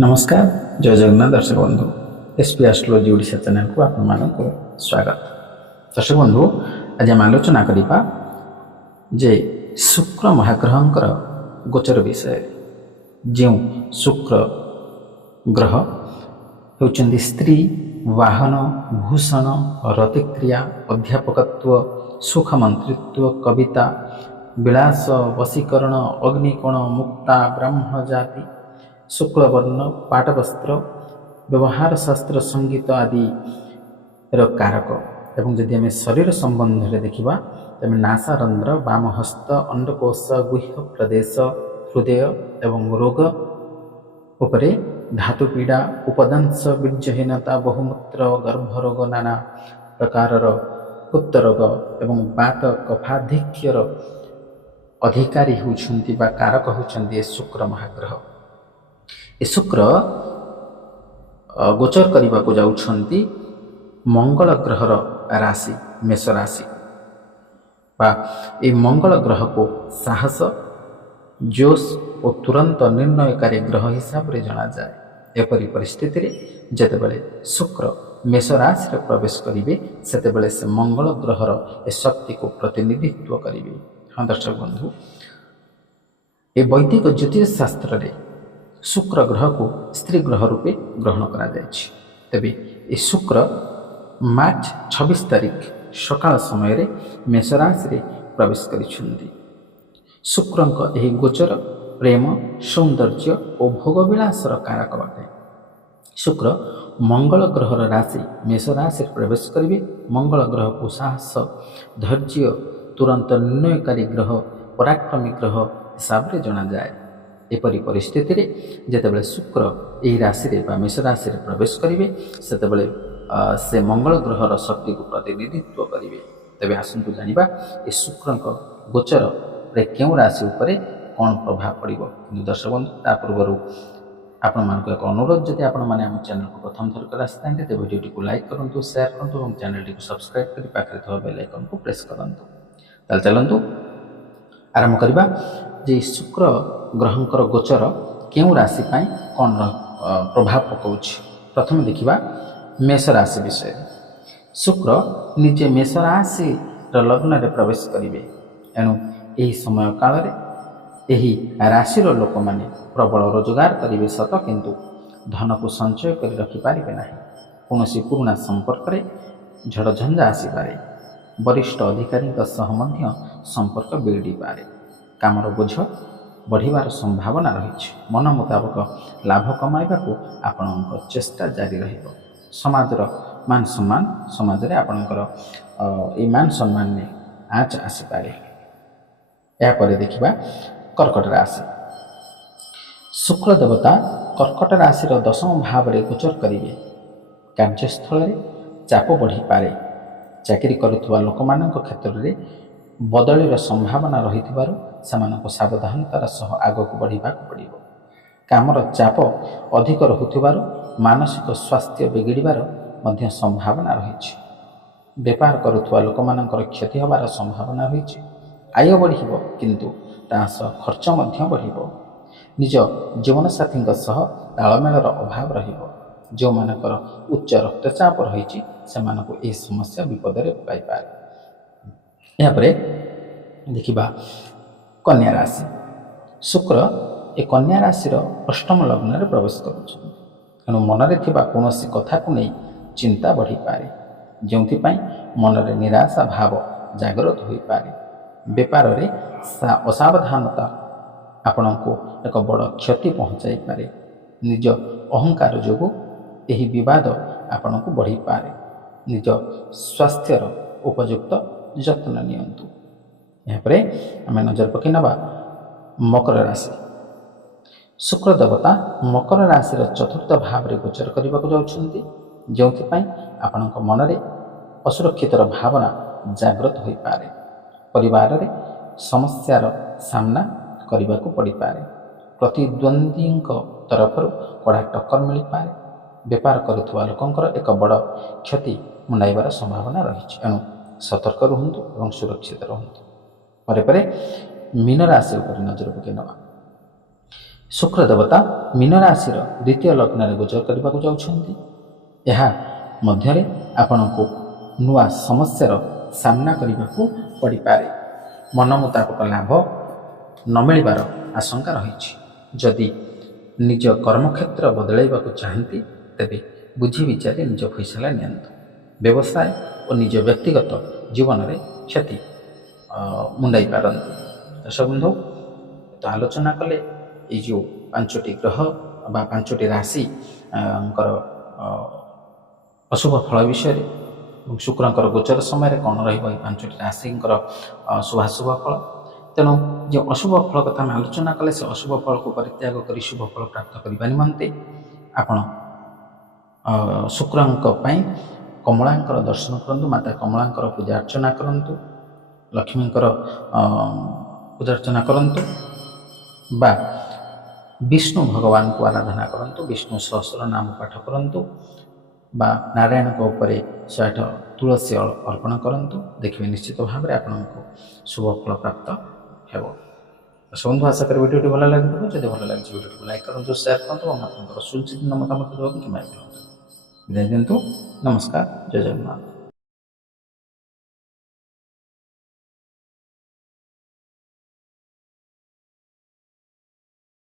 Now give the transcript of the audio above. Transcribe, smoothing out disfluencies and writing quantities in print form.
नमस्कार जय जगन्नाथ दर्शक बंधु एसपी एस्ट्रोलॉजी ओडिशा चैनल को आप स्वागत। दर्शक बंधु आज आम आलोचना करवा जे शुक्र महाग्रहंकर गोचर विषय जो शुक्र ग्रह होउचंदी स्त्री वाहन भूषण रतिक्रिया अध्यापकत्व सुख मंत्रित्व कविता विलास वशीकरण अग्निकोण मुक्ता ब्रह्म जाति शुक्लवर्ण पाटवस्त्र व्यवहार शास्त्र संगीत आदि कारक एवं जदि आम शरीर संबंध में देखा तेज नासारंध्र वामहस्त अंडकोश गुह्य प्रदेश हृदय एवं रोग उपरे धातु पीड़ा उपदंश बीर्यहीनता बहुमूत्र गर्भरोग नाना प्रकार पुत्त रोग एवं बात कफाधिक्यर अधिकारी होउछंती बा कारक होउछंती शुक्र महाग्रह। ए शुक्र गोचर करने को जाउछंती मंगल ग्रहर राशि मेष राशि बा ए मंगल ग्रह को साहस जोश और तुरंत निर्णयकारी ग्रह हिसाब से जना जाए। एपरी परिस्थिति रे जेतेबेले शुक्र मेष राशि रे प्रवेश करिवे सेतेबेले से मंगल ग्रहर ए शक्ति को प्रतिनिधित्व करिवे। हाँ दर्शक बंधु ए वैदिक ज्योतिष शास्त्र रे शुक्र ग्रह को स्त्री ग्रह रूपे ग्रहण करा जायछि। तेबे ए शुक्र मार्च 26 तारिख सकाळ समय रे मेष राशि रे प्रवेश करिछुंदी। शुक्रंक एही गोचर प्रेम सौंदर्य और भोगविलासर कारक बाटे। शुक्र मंगल ग्रहर राशि मेष राशि प्रवेश करिवे। मंगल ग्रह को साहस धैर्य तुरंत निर्णयकारी ग्रह पराक्रमी ग्रह हिसाब से जना जाए। एपरी परिस्थिति रे जेतेबेले शुक्र एही राशि रे बा मेष राशि रे प्रवेश करिवे सेतेबेले से मंगल ग्रहर शक्ति को प्रतिनिधित्व करिवे। तेबे आसंतु जानिबा ए शुक्रंक गोचर रे केउ राशि उपरे कौन प्रभाव पड़िबो। किंतु दर्शक बंधु ता पूर्व आपण मानक एक अनुरोध जदि आपण माने हम चैनल को प्रथम थर कर आसतांते ते वीडियो को लाइक करंतु शेयर करंतु और चैनल को सब्सक्राइब करी पाखरे थवा बेल आइकन को प्रेस करंतु। ताल चलंतु आरंभ करबा जे शुक्र ग्रहंकर गोचर केउ राशि पाई कौन प्रभाव पकाउछि। प्रथम देखिबा मेष राशि विषय। शुक्र निजे मेष राशि लग्न रे प्रवेश करिवे एणु एही समय काल रे एही राशि लोक माने प्रबल रोजगार करिवे सत किंतु धन को संचय कर रखि पारिबे नाही। कोनोसी पुराना संपर्क रे झड़झंझा आसी पारे। वरिष्ठ अधिकारी सह मध्य संपर्क बिगड़ी पारे। कामर बोझ बढ़िवार संभावना रही। मन मुताबक लाभ कमाइबा को आपणक चेष्टा जारी रहिबो। समाजर मान सम्मान समाज रे आपणकर ए मान सम्मान ने आँच आसी पारे। या परे देखिबा कर्कट राशि। शुक्र देवता कर्कट राशि दशम भाव रे गोचर करिवे। कार्यस्थल रे चाप बढ़ी पारे। चाकरी करुवा लोक मानक क्षेत्र रे बदलीर संभावना रहिथिबारु सेमानक सावधानतार सह आगक बढ़िबा पड़िबो। कामर चाप अधिक रहुथिबारु मानसिक स्वास्थ्य बिगिड़िबार मध्य संभावना रहिछि। व्यापार करुवा लोक मानकर क्षति होबार संभावना रहिछि। आय बढ़िबो किंतु तास खर्च मध्य बढ़िबो। निज जीवन साथी सह तालमेलर अभाव रहिबो। जो मानकर उच्च रक्तचाप रहिछि सेमानक ए समस्या विपद रे पकाई पारे। या परे देखिबा कन्या राशि। शुक्र ए कन्या राशि अष्टम लग्न रे प्रवेश करुछन एणु मन रे थिबा कोनोसी कथा को नहीं चिंता बढ़ी पारे। जोंथि पई मन रे निराशा भाव जागृत होई पारे। व्यापार रे असावधानता आपनको एक बड़ क्षति पहुंचाई पारे। निज अहंकार जोगु एही विवाद आपनको बढ़ी पारे। निज स्वास्थ्यर उपयुक्त जत्न नियंतु। यहाँ पर आम नजर पकई नवा मकर राशि। शुक्र देवता मकर राशि चतुर्थ भाव रे गोचर करने को जाउछंती जोंथिपाई आपणक मन रे असुरक्षितर भावना जागृत होई पारे। परिवार रे समस्यार सामना करने को पड़ी पारे। प्रतिद्वंदी तरफ कड़ा टक्कर मिल पारे। व्यापार करुवा लोकंकर एक बड़ क्षति मुंडाइबार संभावना रही। एणु सतर्क रुहंतु और सुरक्षित रुहंतु। परे परे मीन राशि उपर नजर पकई नवा। ଶୁକ୍ର ଦେବତା ମୀନ ରାଶିର ଦ୍ୱିତୀୟ ଲଗ୍ନରେ ଗୋଚର କରିବାକୁ ଯାଉଛନ୍ତି। ଏହା ମଧ୍ୟରେ ଆପଣଙ୍କୁ ନୂଆ ସମସ୍ୟାର ସାମ୍ନା କରିବାକୁ ପଡ଼ିପାରେ। ମନ ମୁତାବକ ଲାଭ ନ ମିଳିବାର ଆଶଙ୍କା ରହିଛି। ଯଦି ନିଜ କର୍ମକ୍ଷେତ୍ର ବଦଳାଇବାକୁ ଚାହାନ୍ତି ତେବେ ବୁଝି ବିଚାରି ନିଜ ଫଇସଲା ନିଅନ୍ତୁ। ବ୍ୟବସାୟ ଓ ନିଜ ବ୍ୟକ୍ତିଗତ ଜୀବନରେ କ୍ଷତି ମୁଣ୍ଡାଇ ପାରନ୍ତି। ଦର୍ଶକ ବନ୍ଧୁ, ତ ଆଲୋଚନା କଲେ ଏଇ ଯେଉଁ 5ଟି ଗ୍ରହ ବା 5ଟି ରାଶିଙ୍କର ଅଶୁଭ ଫଳ ବିଷୟରେ, ଶୁକ୍ରଙ୍କର ଗୋଚର ସମୟରେ କ'ଣ ରହିବ ଏଇ 5ଟି ରାଶିଙ୍କର ଶୁଭାଶୁଭ ଫଳ। ତେଣୁ ଯେଉଁ ଅଶୁଭ ଫଳ କଥା ଆମେ ଆଲୋଚନା କଲେ, ସେ ଅଶୁଭ ଫଳକୁ ପରିତ୍ୟାଗ କରି ଶୁଭ ଫଳ ପ୍ରାପ୍ତ କରିବା ନିମନ୍ତେ ଆପଣ ଶୁକ୍ରଙ୍କ ପାଇଁ କମଳାଙ୍କର ଦର୍ଶନ କରନ୍ତୁ, ମାତା କମଳାଙ୍କର ପୂଜା ଅର୍ଚ୍ଚନା କରନ୍ତୁ, ଲକ୍ଷ୍ମୀଙ୍କର ପୂଜା ଅର୍ଚ୍ଚନା କରନ୍ତୁ ବା ବିଷ୍ଣୁ ଭଗବାନଙ୍କୁ ଆରାଧନା କରନ୍ତୁ, ବିଷ୍ଣୁ ସହସ୍ର ନାମ ପାଠ କରନ୍ତୁ ବା ନାରାୟଣଙ୍କ ଉପରେ 108 ତୁଳସୀ ଅର୍ପଣ କରନ୍ତୁ। ଦେଖିବେ ନିଶ୍ଚିତ ଭାବରେ ଆପଣଙ୍କୁ ଶୁଭ ଫଳ ପ୍ରାପ୍ତ ହେବ। ବନ୍ଧୁ, ଆଶା କରି ଭିଡ଼ିଓଟି ଭଲ ଲାଗିଥିବ। ଯଦି ଭଲ ଲାଗିଛି ଭିଡ଼ିଓଟିକୁ ଲାଇକ୍ କରନ୍ତୁ, ସେୟାର କରନ୍ତୁ ଏବଂ ଆପଣଙ୍କର ସୁଚିନ୍ତିତ ମତାମତ ଦେବାକୁ ଜମାଇ ଦିଅନ୍ତୁ। ବିଦାୟ ଦିଅନ୍ତୁ। ନମସ୍କାର। ଜୟ ଜଗନ୍ନାଥ।